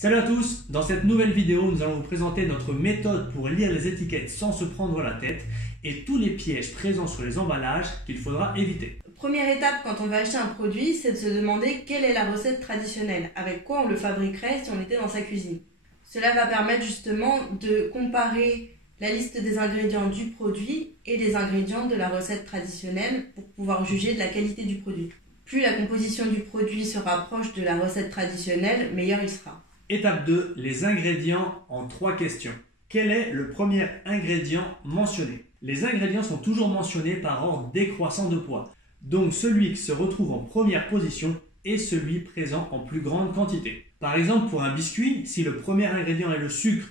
Salut à tous, dans cette nouvelle vidéo, nous allons vous présenter notre méthode pour lire les étiquettes sans se prendre la tête et tous les pièges présents sur les emballages qu'il faudra éviter. Première étape quand on va acheter un produit, c'est de se demander quelle est la recette traditionnelle, avec quoi on le fabriquerait si on était dans sa cuisine. Cela va permettre justement de comparer la liste des ingrédients du produit et des ingrédients de la recette traditionnelle pour pouvoir juger de la qualité du produit. Plus la composition du produit se rapproche de la recette traditionnelle, meilleur il sera. Étape 2, les ingrédients en 3 questions. Quel est le premier ingrédient mentionné? Les ingrédients sont toujours mentionnés par ordre décroissant de poids. Donc celui qui se retrouve en première position est celui présent en plus grande quantité. Par exemple, pour un biscuit, si le premier ingrédient est le sucre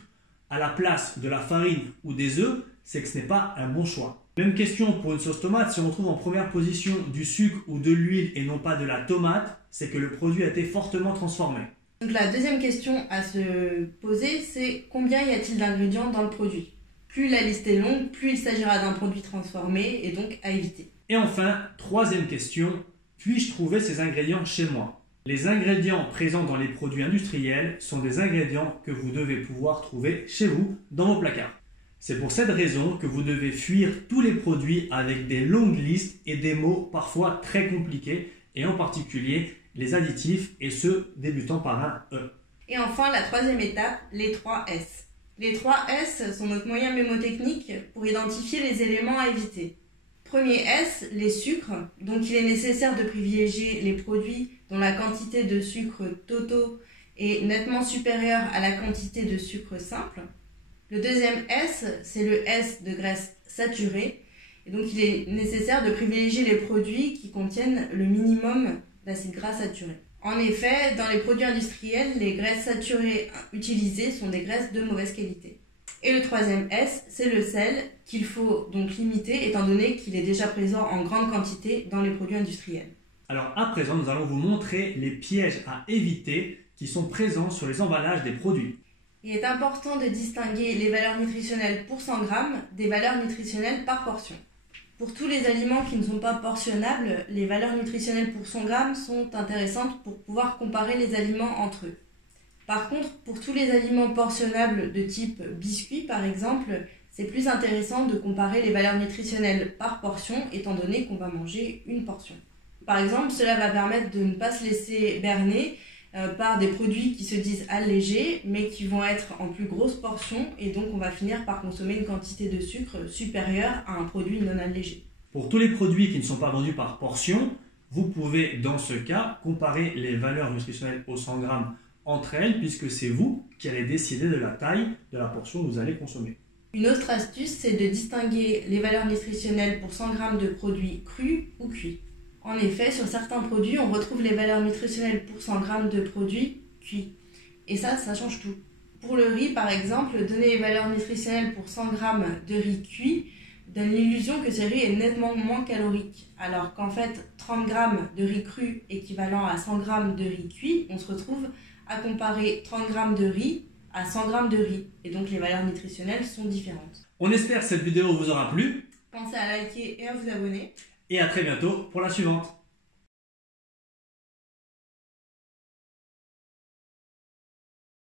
à la place de la farine ou des œufs, c'est que ce n'est pas un bon choix. Même question pour une sauce tomate, si on retrouve en première position du sucre ou de l'huile et non pas de la tomate, c'est que le produit a été fortement transformé. Donc la deuxième question à se poser, c'est combien y a-t-il d'ingrédients dans le produit? Plus la liste est longue, plus il s'agira d'un produit transformé et donc à éviter. Et enfin, troisième question, puis-je trouver ces ingrédients chez moi? Les ingrédients présents dans les produits industriels sont des ingrédients que vous devez pouvoir trouver chez vous, dans vos placards. C'est pour cette raison que vous devez fuir tous les produits avec des longues listes et des mots parfois très compliqués, et en particulier les additifs et ceux débutant par un E. Et enfin, la troisième étape, les 3 S. Les 3 S sont notre moyen mémotechnique pour identifier les éléments à éviter. Premier S, les sucres. Donc il est nécessaire de privilégier les produits dont la quantité de sucre totaux est nettement supérieure à la quantité de sucre simple. Le deuxième S, c'est le S de graisse saturée. Et donc il est nécessaire de privilégier les produits qui contiennent le minimum d'acides gras saturés. En effet, dans les produits industriels, les graisses saturées utilisées sont des graisses de mauvaise qualité. Et le troisième S, c'est le sel, qu'il faut donc limiter étant donné qu'il est déjà présent en grande quantité dans les produits industriels. Alors à présent, nous allons vous montrer les pièges à éviter qui sont présents sur les emballages des produits. Il est important de distinguer les valeurs nutritionnelles pour 100 g des valeurs nutritionnelles par portion. Pour tous les aliments qui ne sont pas portionnables, les valeurs nutritionnelles pour 100 g sont intéressantes pour pouvoir comparer les aliments entre eux. Par contre, pour tous les aliments portionnables de type biscuit par exemple, c'est plus intéressant de comparer les valeurs nutritionnelles par portion étant donné qu'on va manger une portion. Par exemple, cela va permettre de ne pas se laisser berner par des produits qui se disent allégés mais qui vont être en plus grosse portion et donc on va finir par consommer une quantité de sucre supérieure à un produit non allégé. Pour tous les produits qui ne sont pas vendus par portion, vous pouvez dans ce cas comparer les valeurs nutritionnelles au 100 g entre elles puisque c'est vous qui allez décider de la taille de la portion que vous allez consommer. Une autre astuce, c'est de distinguer les valeurs nutritionnelles pour 100 g de produits crus ou cuits. En effet, sur certains produits, on retrouve les valeurs nutritionnelles pour 100 g de produits cuits. Et ça change tout. Pour le riz, par exemple, donner les valeurs nutritionnelles pour 100 g de riz cuit donne l'illusion que ce riz est nettement moins calorique. Alors qu'en fait, 30 g de riz cru équivalent à 100 g de riz cuit, on se retrouve à comparer 30 g de riz à 100 g de riz. Et donc les valeurs nutritionnelles sont différentes. On espère que cette vidéo vous aura plu. Pensez à liker et à vous abonner. Et à très bientôt pour la suivante.